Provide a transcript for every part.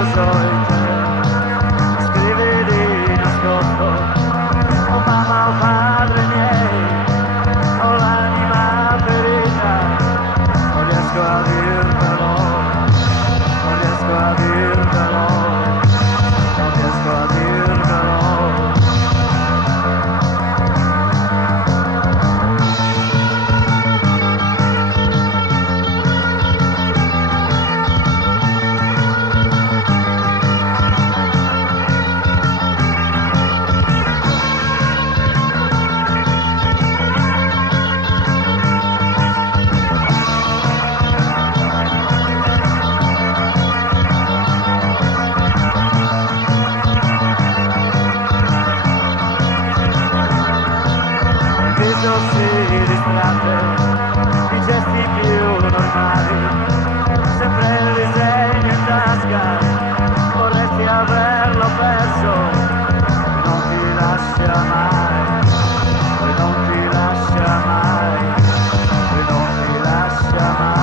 chiuso in te, scrivi di nascosto, oh mamma, oh padre miei, ho l'anima ferita, non riesco a dirvelo, non riesco a dirvelo, non riesco a dirvelo. Si distratte, i gesti più normali, sempre il disegno in tasca, vorresti averlo perso, non ti lascia mai, poi non ti lascia mai, poi non ti lascia mai.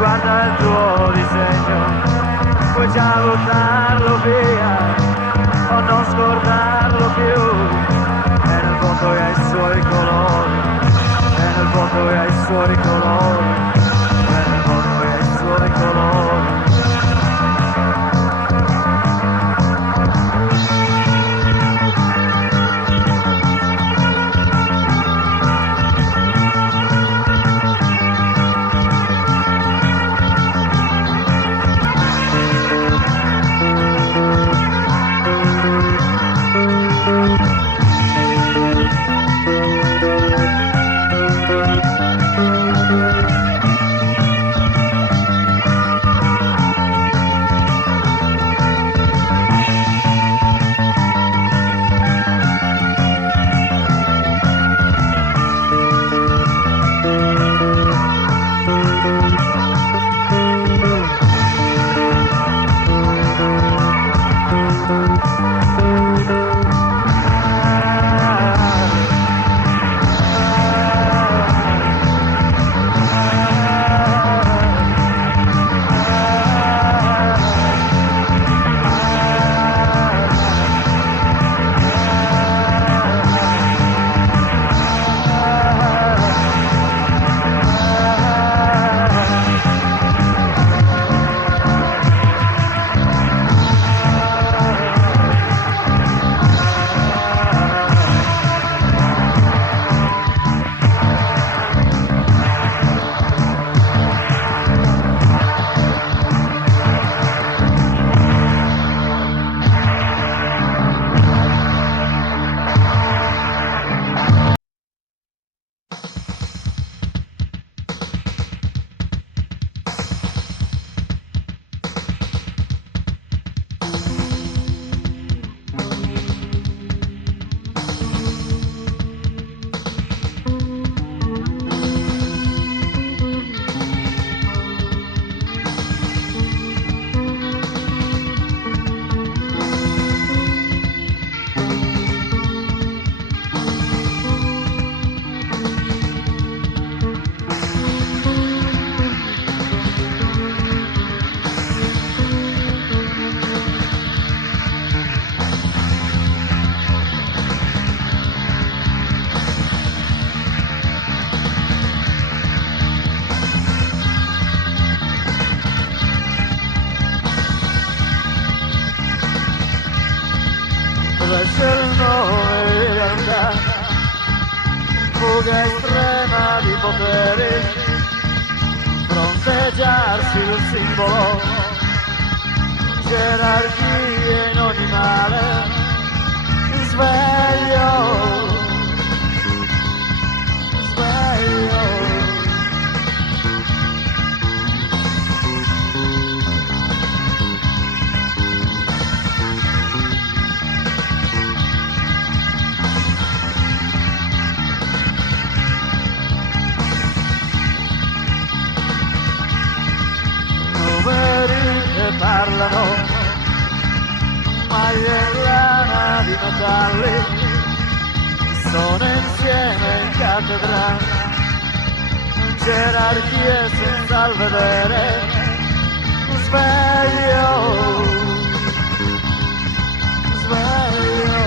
Guarda il tuo disegno, puoi già buttarlo via o non scordarlo più, e nel vuoto e ai suoi colori, e nel vuoto e ai suoi colori, e nel vuoto e ai suoi colori. specie il nome in realtà, fuga estrema di poteri, fronteggiarsi il simbolo, gerarchie in ogni male, sveglio, sveglio. Parlano, maglie e lana di metalli, sono insieme in cattedra, gerarchie senza il vedere, sveglio, sveglio.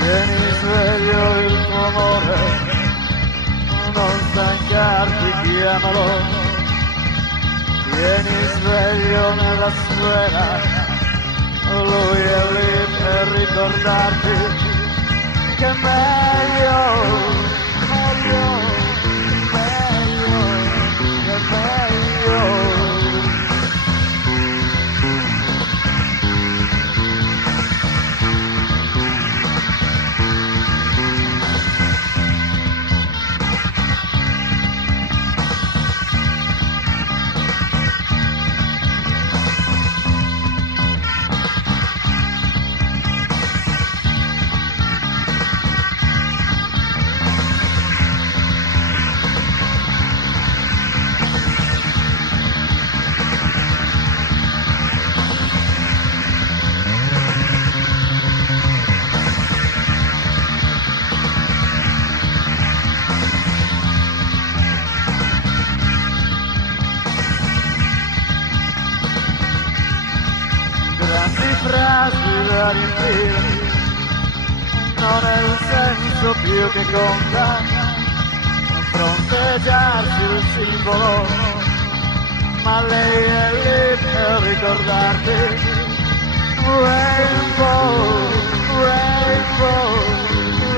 Tieni sveglio il tuo amore, non stancarti, chiamalo. Tieni sveglio nella sfera, lui è lì per ricordarti che è meglio, meglio, meglio, che è meglio. Grandi frasi da riempire, non è il senso più che conta, fronteggiarsi il simbolo, ma lei è lì per ricordarti. Rainbow, rainbow,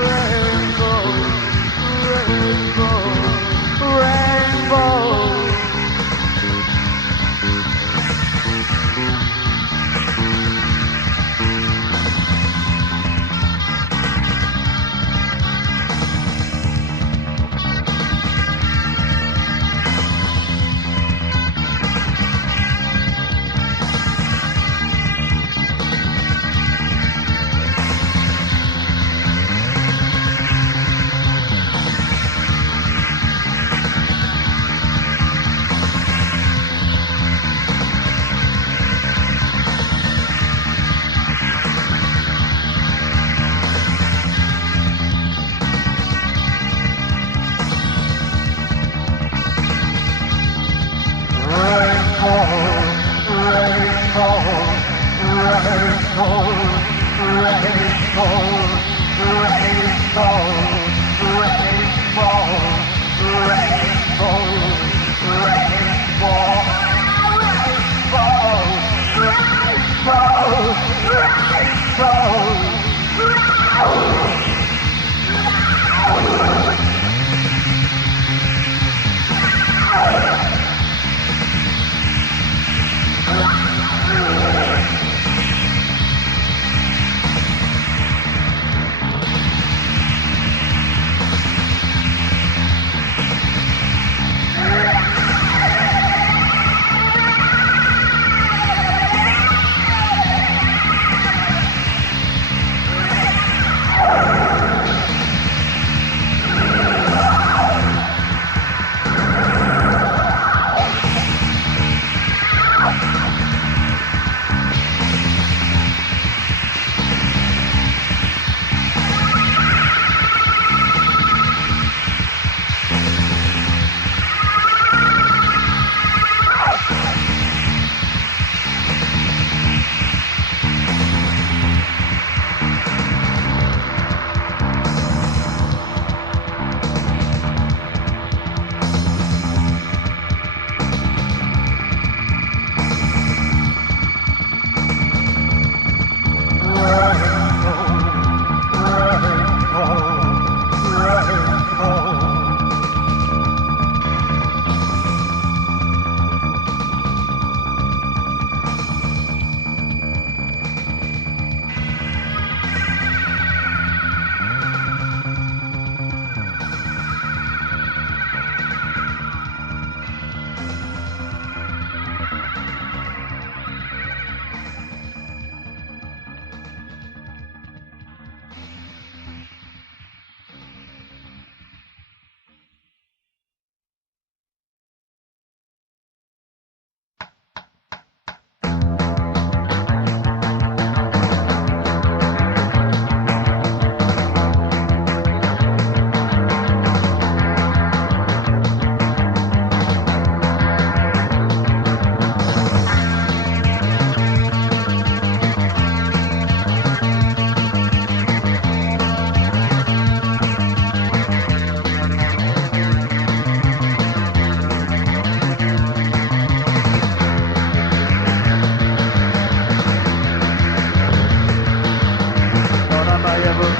rainbow, rainbow, rainbow.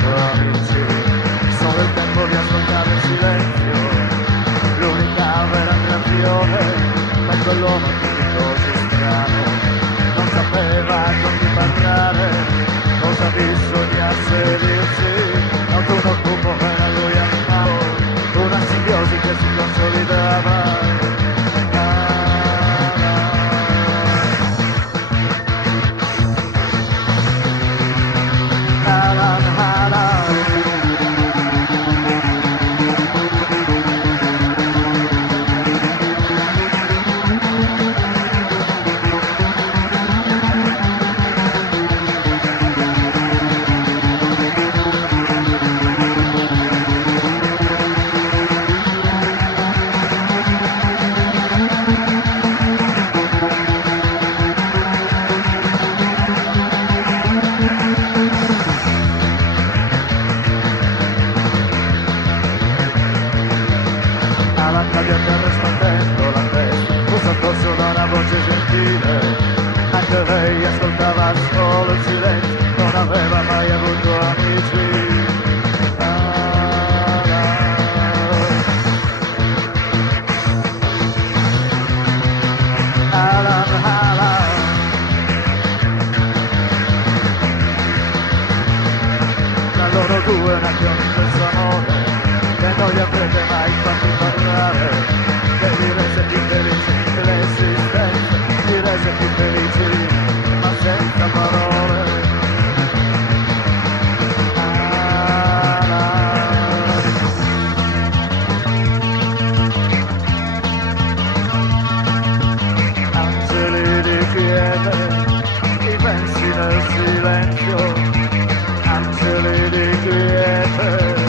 avuto amici, solo il tempo di ascoltare il silenzio, l'unica vera creazione per quell'uomo così strano, non sapeva con chi parlare, cosa bisognasse dirsi, autunno cupo era lui animavo, una simbiosi che si consolidava. Anche lei ascoltava solo il silenzio, non aveva mai avuto amici. Tra loro due nacque un intenso amore, che non li avrete mai fatti parlare, che li rese più felici l'esistenza, li rese più felici, ma senza parole. Angeli di quiete, immensi nel silenzio, angeli di quiete.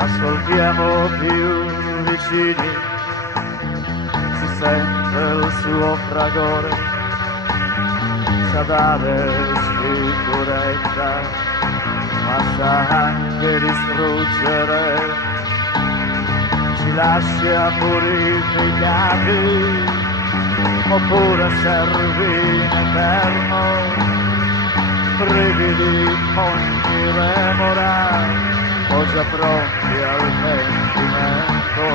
Ascoltiamo più vicini, si sente il suo fragore, sa dare sicurezza, ma sa anche distruggere, ci lascia purificati, oppure servi in eterno, brividi ogni remora, o già pronti al pentimento.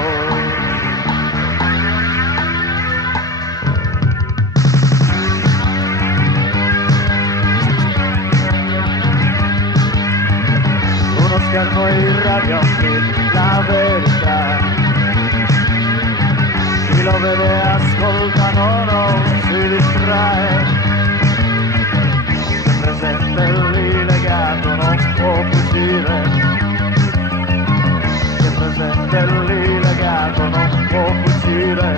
Uno schermo irradia un film, la verità, chi lo vede e ascolta non si distrae, è presente lì legato, non può fuggire, presente lì legato, non può fuggire.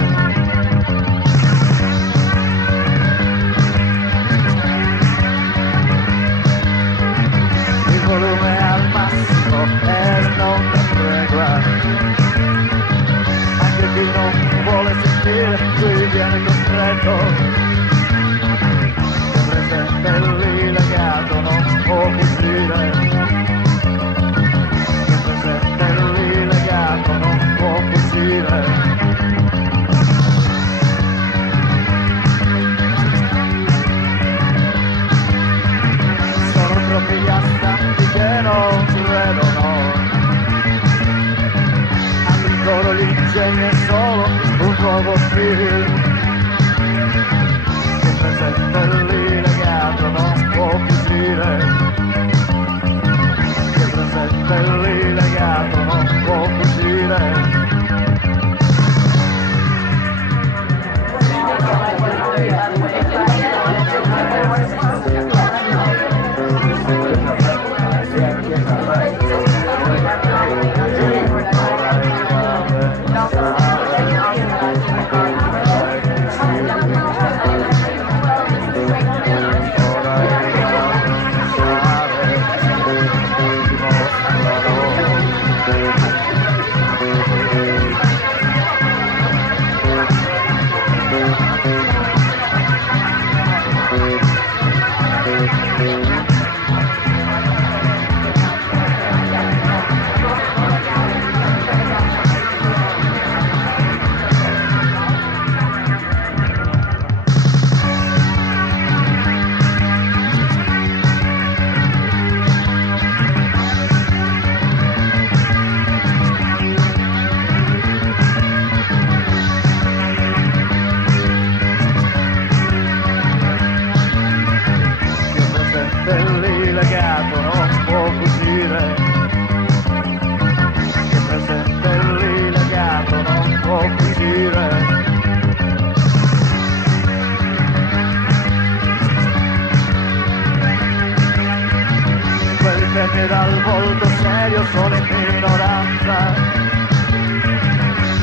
Il volume al massimo e non tregua, anche chi non vuole sentire qui viene costretto, è presente lì legato, non può fuggire. Non può fuggire. Sono troppi gli astanti che non credono, anche il coro l'ingegno è solo un nuovo film, che presente lì legato non può fuggire, che presente lì legato non può fuggire. presente lì legato non può fuggire, che presente lì legato non può fuggire. Quelli che dal volto serio sono in minoranza,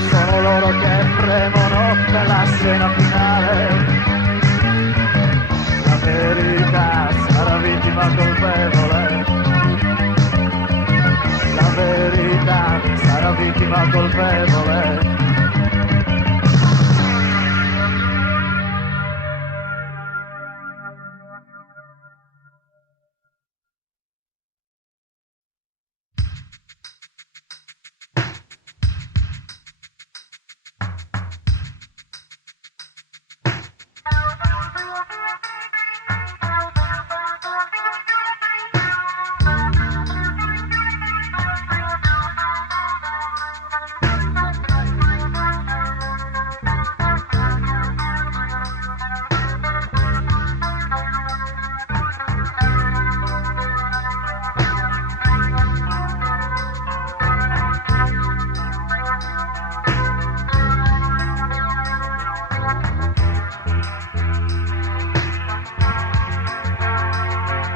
sono loro che premono per la scena finale. La verità sarà vittima colpevole, la verità sarà vittima colpevole.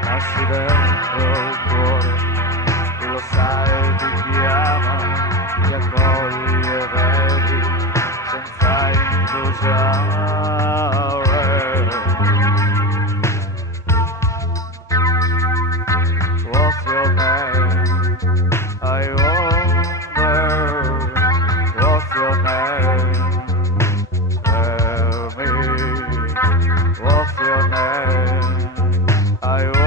Nasci dentro il cuore, tu lo sai, ti chiama, ti accoglie e vedi, senza indugiare. What's your name? I wonder, what's your name? Tell me, what's your name? I wonder.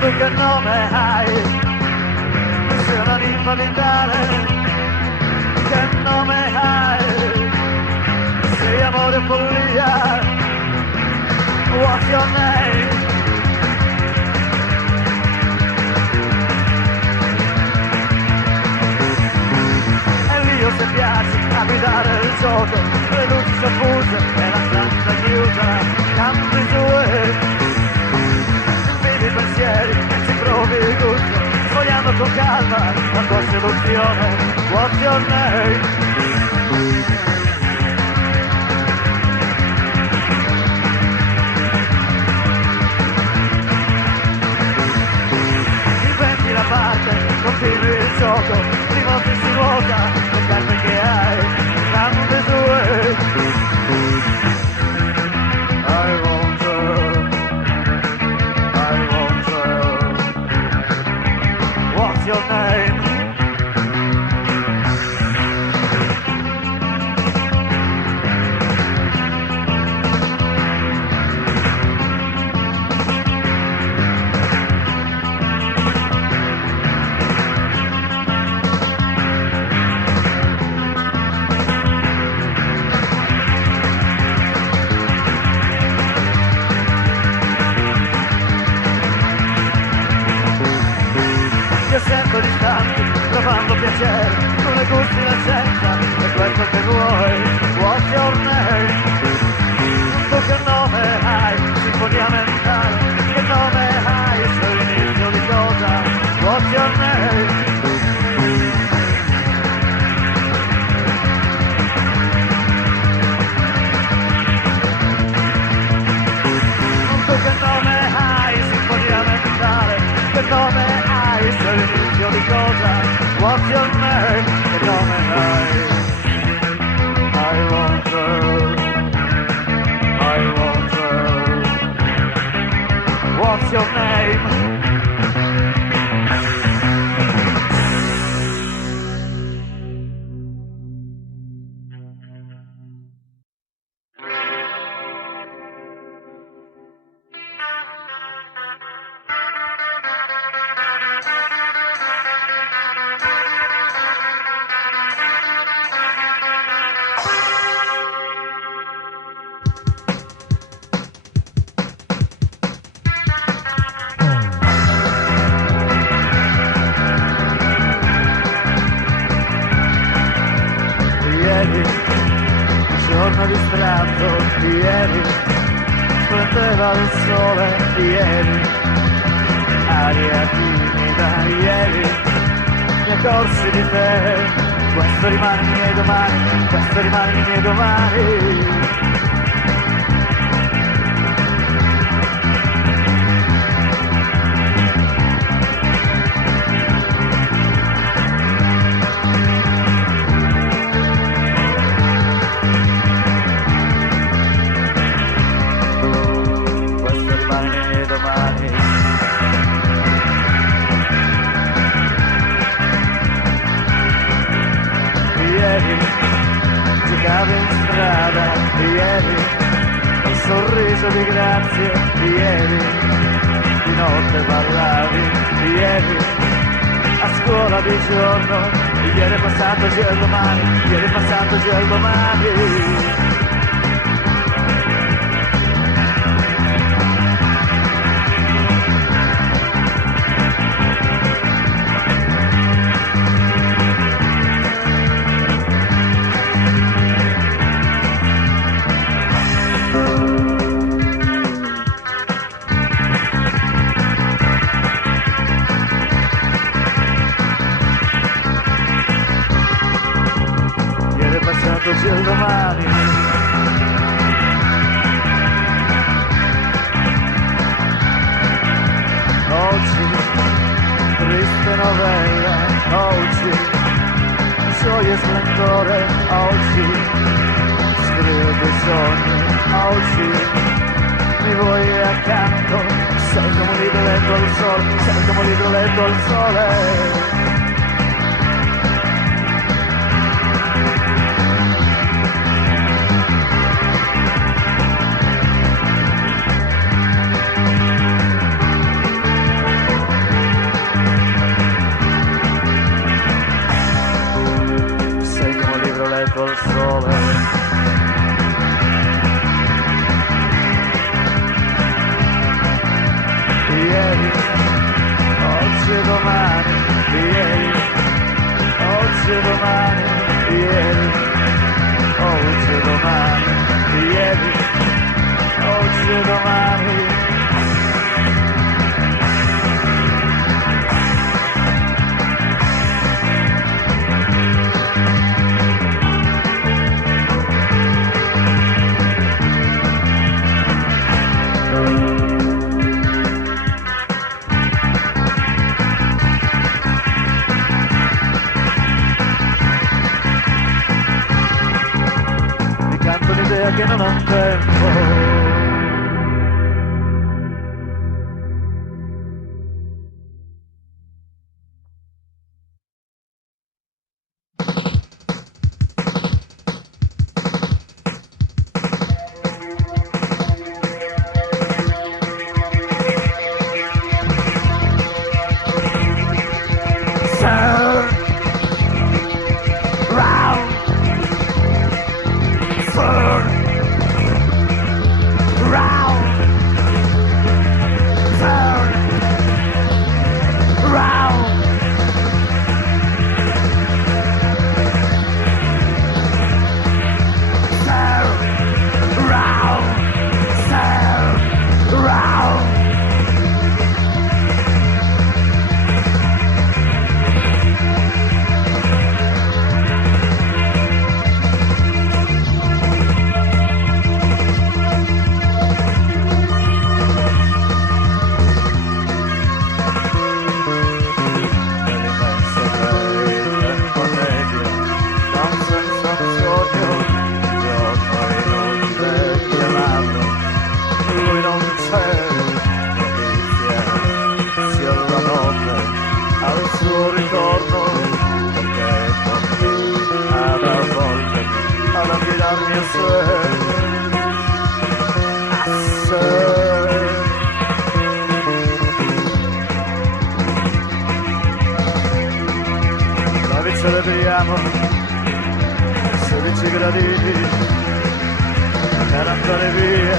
Tu che nome hai? Sei una ninfa vitale. Che nome hai? Sei amore e follia. What's your name? E lì io se piace a guidare il gioco, le luci soffuse e la stanza chiusa, campi tue. I pensieri e ci provi il gusto, sfogliando con calma la tua seduzione. What's your name? Inventi la parte, continui il gioco, dimostri si vuota le carte che hai, tante tue. I wonder, what's your name? Io sento distanti, provando piacere, tu ne gusti l'essenza, è questo che vuoi. What's your name? Tu che nome hai? Sinfonia mentale, che nome hai? Sei l'inizio di cosa? What's your name? Tu che nome hai? Sinfonia mentale, che nome hai? Sei l'inizio di cosa? What's your name? Che nome hai? I wonder, what's your name? ieri, splendeva il sole ieri, aria timida ieri, mi accorsi di te, questo rimane i miei domani, questo rimane i miei domani. Giocavi in strada ieri, un sorriso di grazie ieri, di notte ballavi ieri, a scuola di giorno, ieri è passato già il domani, ieri è passato già il domani. Così il domani, oggi triste novella, oggi gioia e splendore, oggi scrivo dei sogni, oggi mi vuoi accanto, sei come un libro letto al sole, sei come un libro letto al sole. Col sole, ieri, oggi e domani, ieri, oggi e domani, ieri, oggi e domani, ieri, oggi e domani. Un'idea che non ha tempo. Celebriamo 16 gradini per andare via,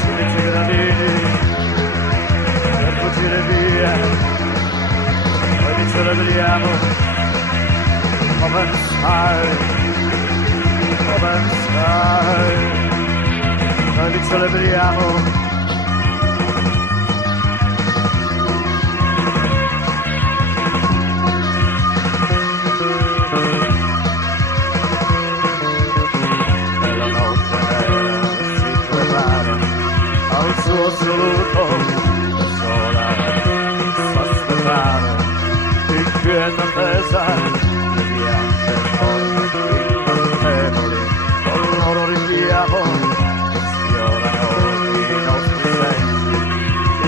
16 gradini per fuggire via. Noi vi celebriamo, come stai, come stai. celebriamo. Al suo saluto sola s'aspettare in quieta attesa le bianche forme incantevoli con il loro richiamo che sfiorano i nostri sensi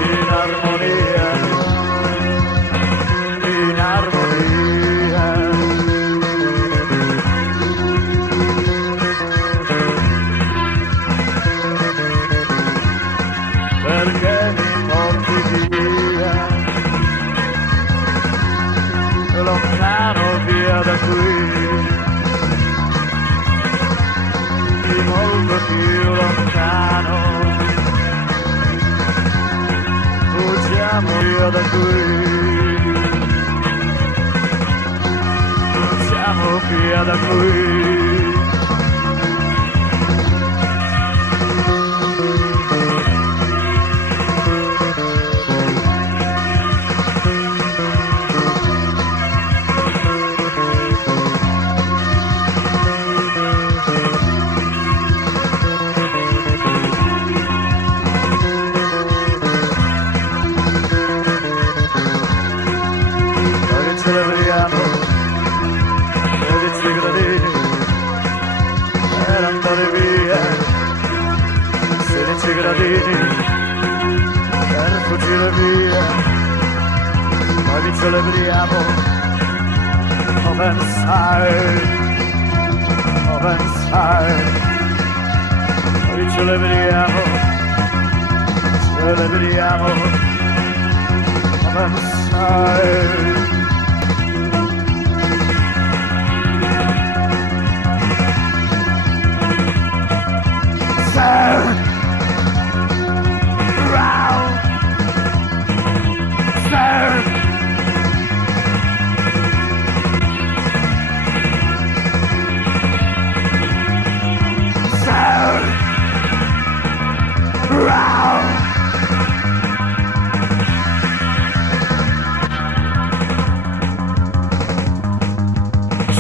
in armonia, in armonia. Perché mi porti via, lontano via da qui, di molto più lontano, fuggiamo via da qui, fuggiamo via da qui. Celebriamo 13 gradini per andare via, 16 gradini per fuggire via, poi li celebriamo, oh ben sai, poi li celebriamo, oh ben sai. Turn round, turn. Turn round.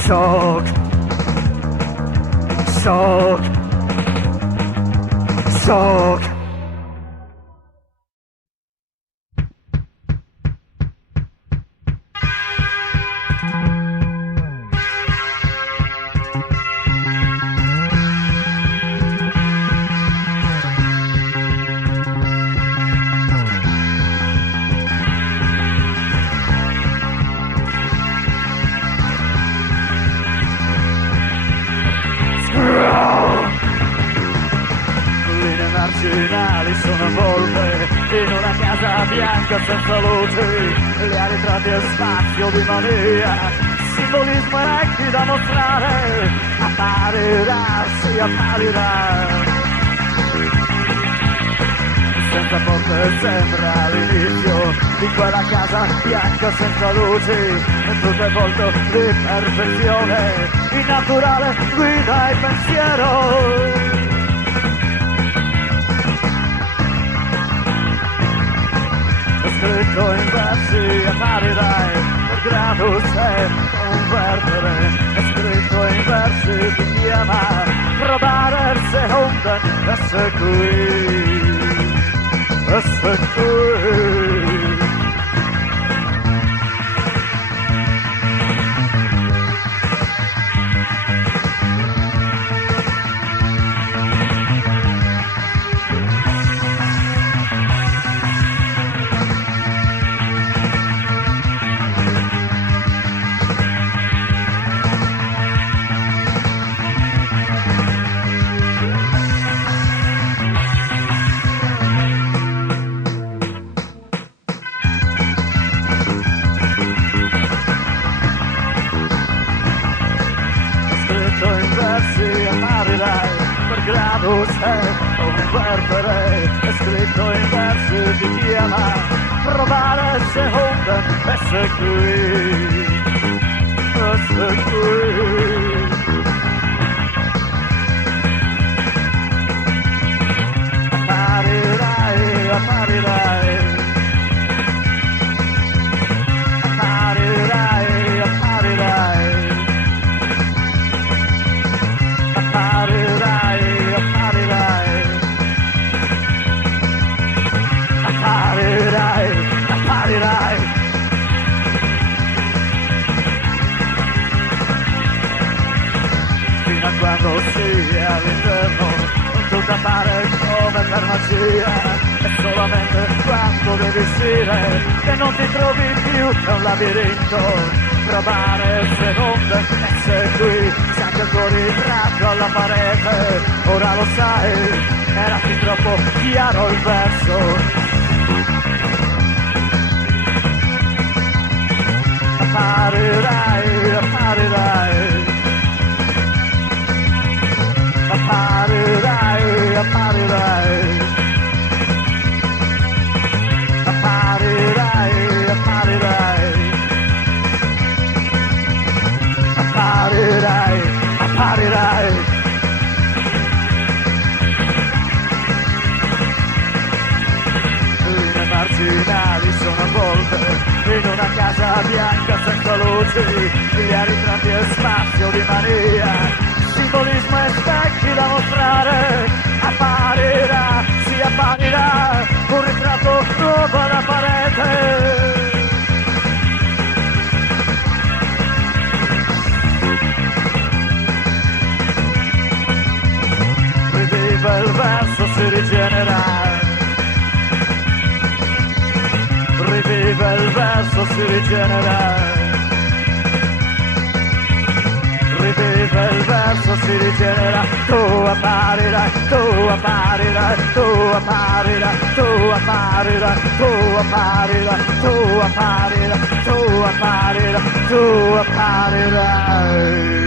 Shock, shock. Shock. Marginali sono avvolte in una casa bianca senza luce, le ali tratte a spazio di mania, simbolismo eretti da mostrare, apparirà, si apparirà. Senza porte sembra l'inizio di quella casa bianca senza luci, tutto è volto di perfezione, il naturale guida il pensiero. Scritto in versi apparirai, per grado c'è un vertere, è scritto in versi ti chiama, provare il secondo, essere qui, essere qui. Per grado c'è un vertere, è scritto in versi ti chiama, provare seconda, essere qui, essere qui. quando sei all'interno tutto appare come per magia, e solamente quando devi uscire che non ti trovi più, è un labirinto. Provare se non essere qui, se anche il tuo ritratto alla parete, ora lo sai, era fin troppo chiaro il verso. Apparirai, apparirai, apparirai, apparirai, apparirai, apparirai, apparirai, apparirai. Le marginali sono avvolte in una casa bianca senza luci, miliardi ritratti e spazio di mania, simbolismo e specchi da mostrare. Apparirà, si apparirà, un ritratto nuovo alla parete. Rivive il verso, si rigenera. Rivive il verso, si rigenera. Rivive il verso, si rigenera. Tu apparirai, tu apparirai, tu apparirai, tu apparirai, tu apparirai, tu apparirai, tu apparirai, tu apparirai.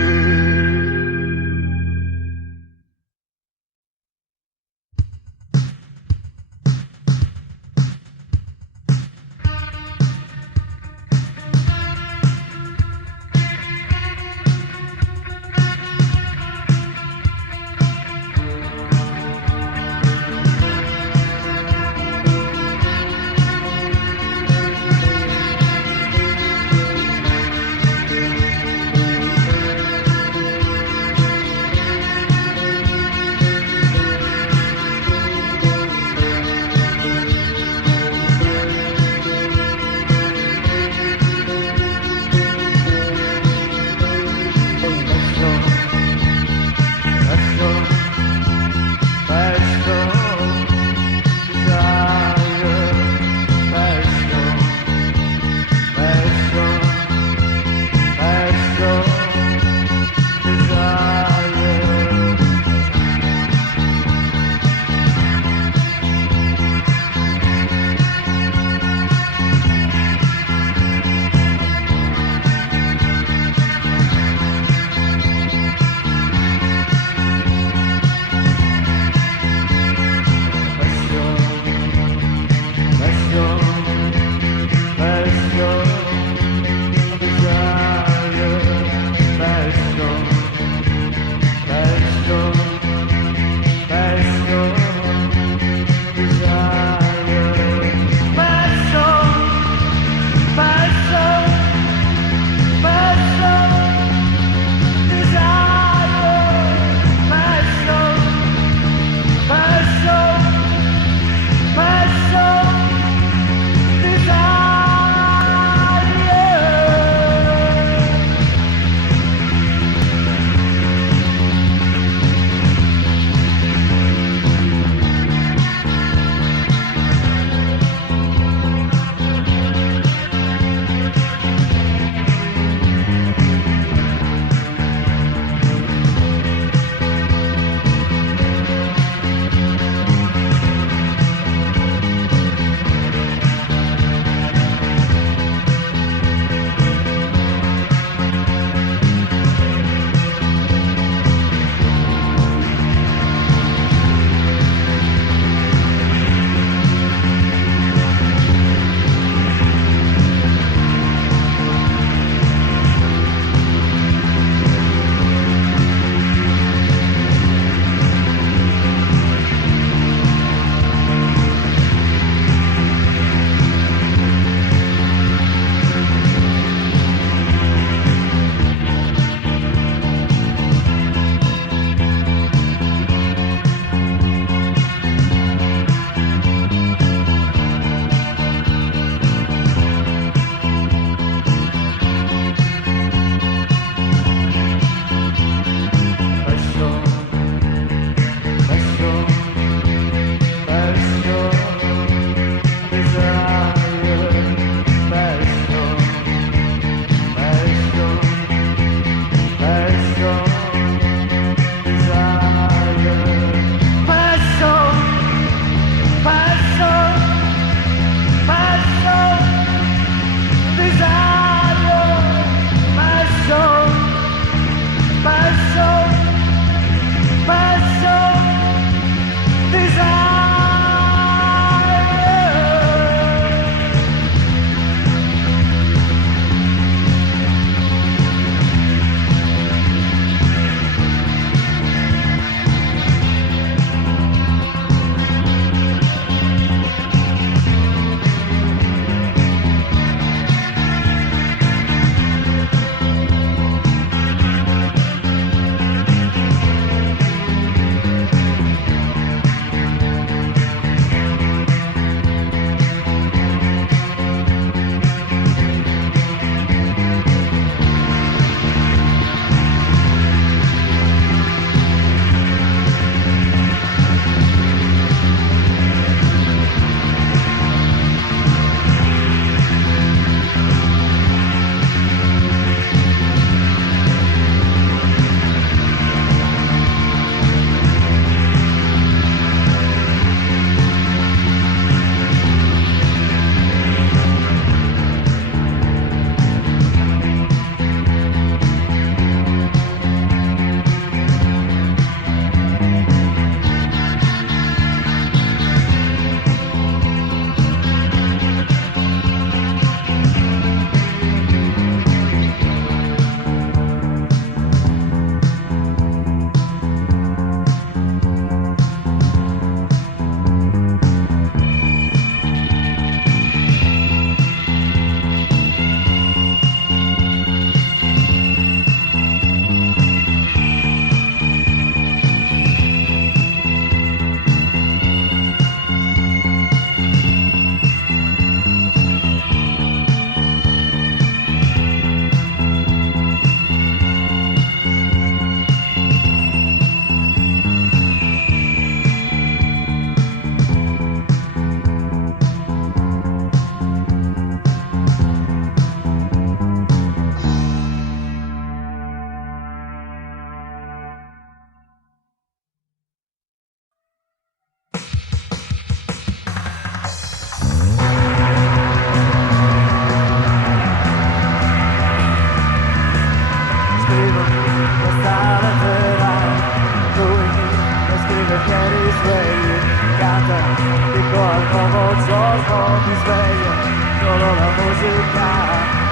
dico al nuovo giorno mi sveglio, solo la musica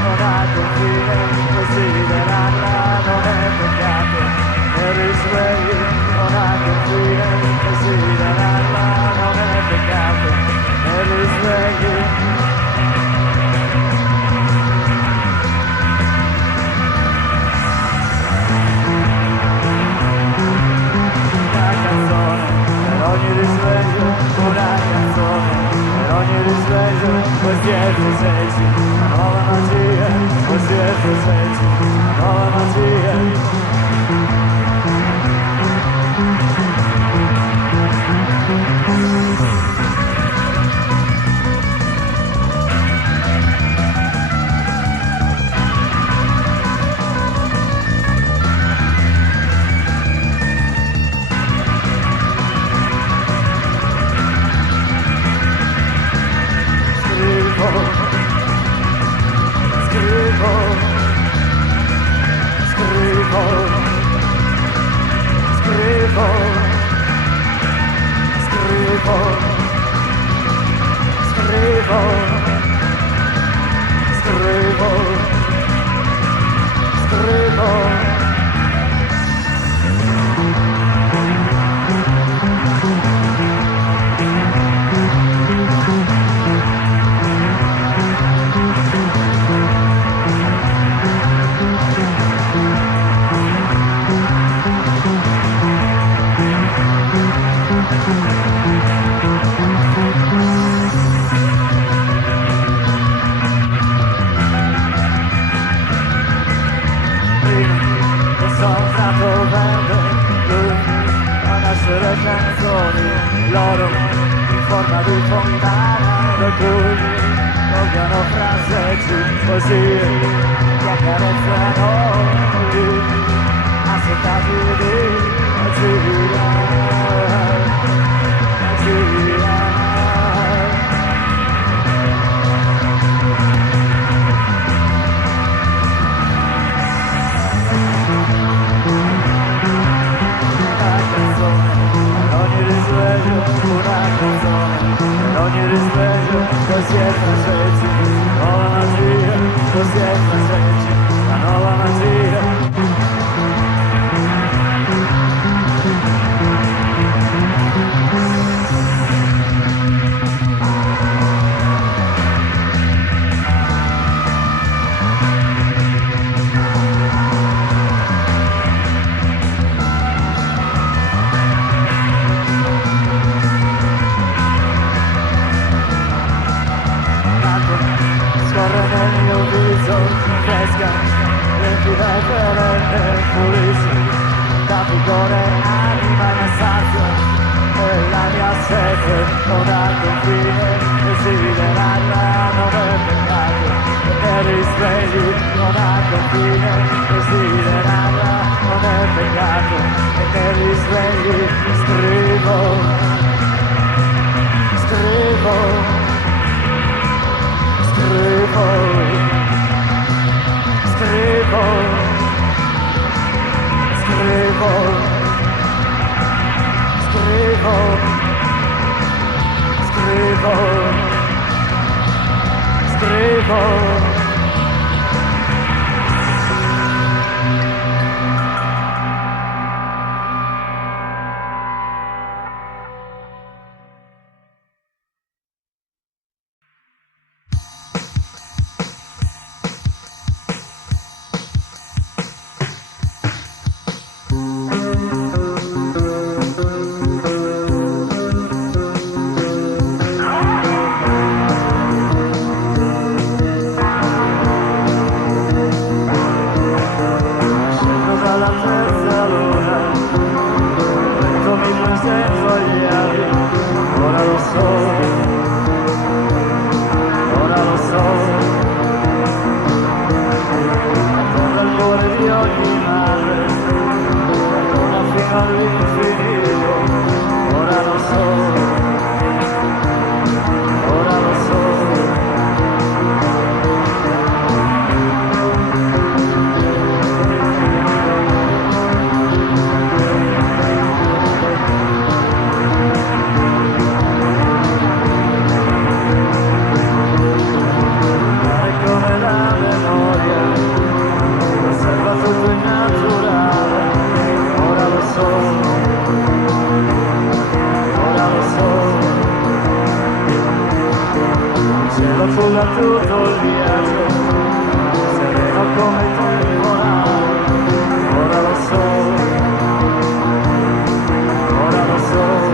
non ha confine, desiderarla non è peccato, e risvegli non ha confine, desiderarla non è peccato, e risvegli. Ogni risveglio una canzone, per ogni risveglio questi effici, una nuova magia, questi effici, una nuova magia. Loro in forma di fontana da cui vogliono fraseggi così che accarezzano lì assetati di magia, magia. Una canzone, per ogni risveglio così è fraseggi, nuova magia, così è fraseggi, la nuova magia. Fresca, limpida perenne, pulissima, da vigore, anima e sazio, e la mia sete non ha confine, desiderarla non è peccato, e risvegli non ha confine, desiderarla non è peccato, e te risvegli scrivo, scrivo, scrivo. Scrivo, scrivo, scrivo, scrivo, scrivo. cielo fuga tutto il viaggio, sereno come il temporale, ora lo so, ora lo so.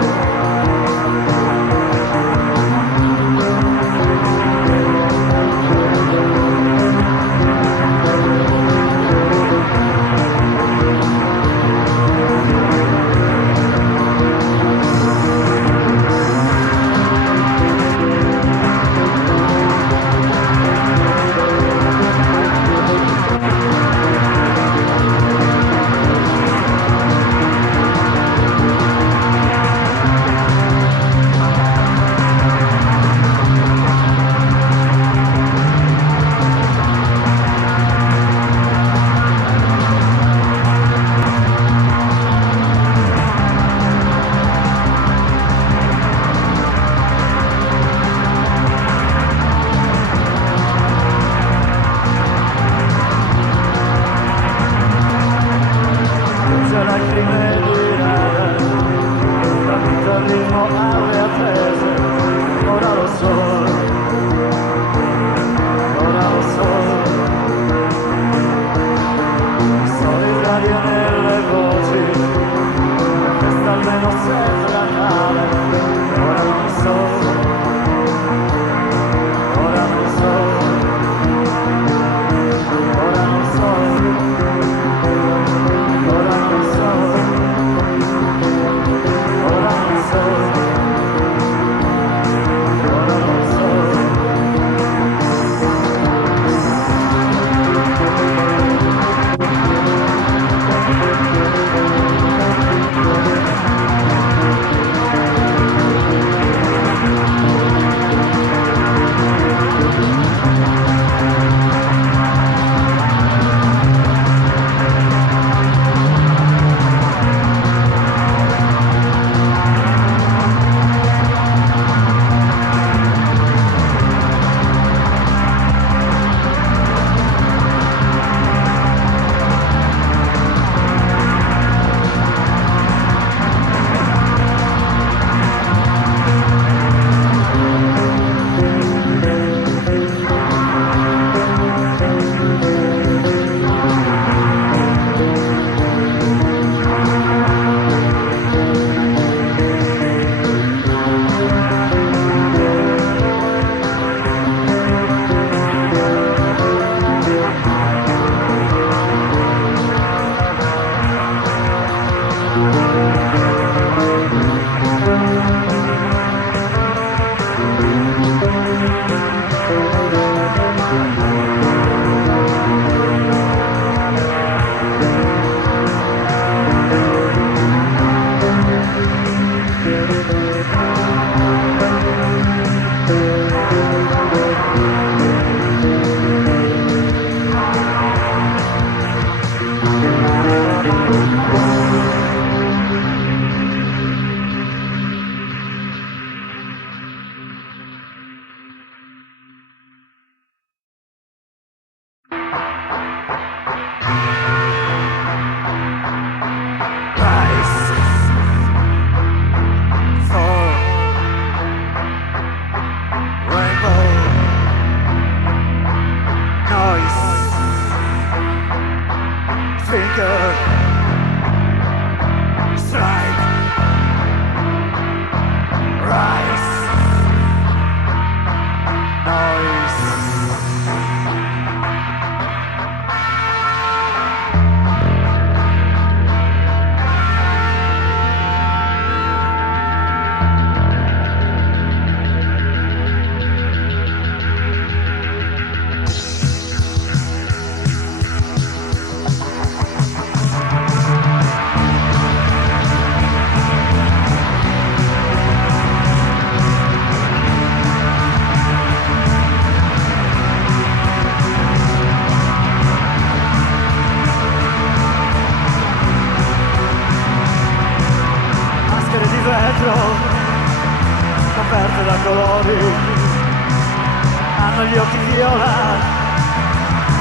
hanno gli occhi viola,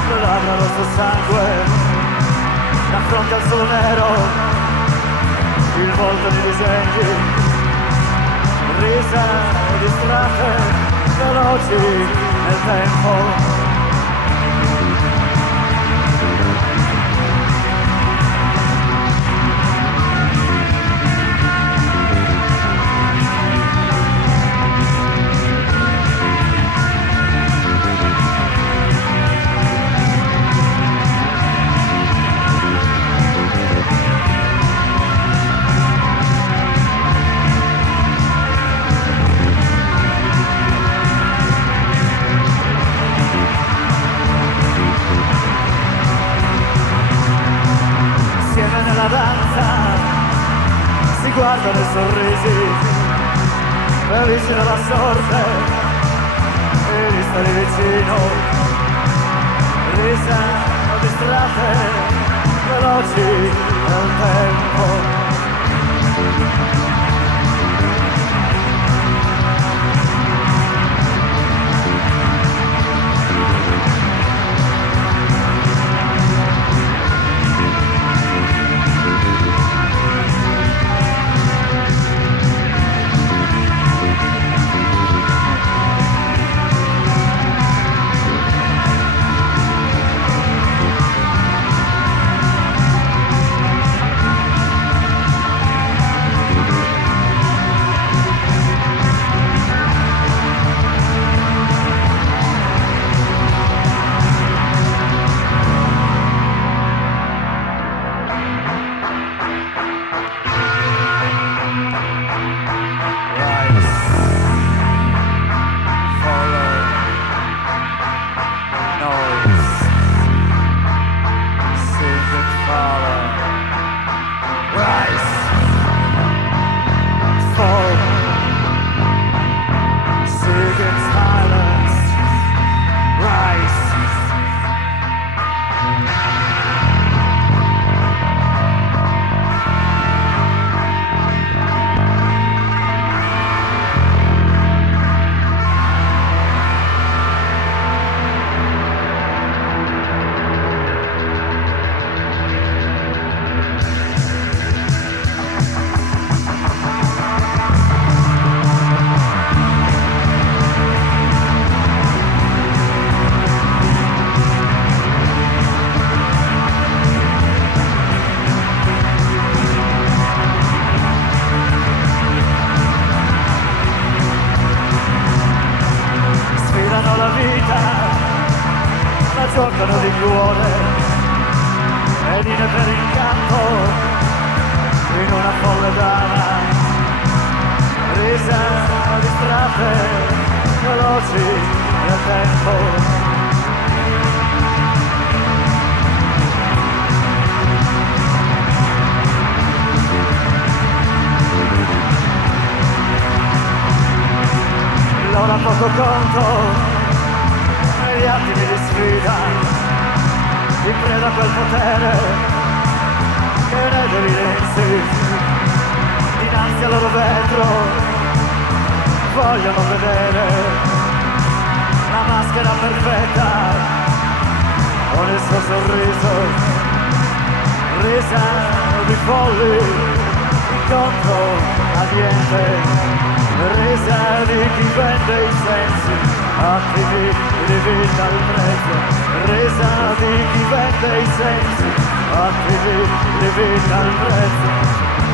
le labbra rosso sangue, la fronte al sole nero, il volto di disegni, risa distratte, veloci nel tempo. Nella danza si guardano i sorrisi, felici della sorte e di stare vicino, risa distratte, veloci nel tempo. Giocano di cuore ed in per incanto in una folle dama, risa distratte, veloci nel tempo. L'ora poco conto gli attimi di sfida, di preda a quel potere che ne evidenzi, dinanzi al loro vetro vogliono vedere la maschera perfetta con il suo sorriso, risa di folli contro la niente, risa di chi vende i sensi, attivi di vita al prezzo, resa di chi vende i sensi, attivi di vita al prezzo.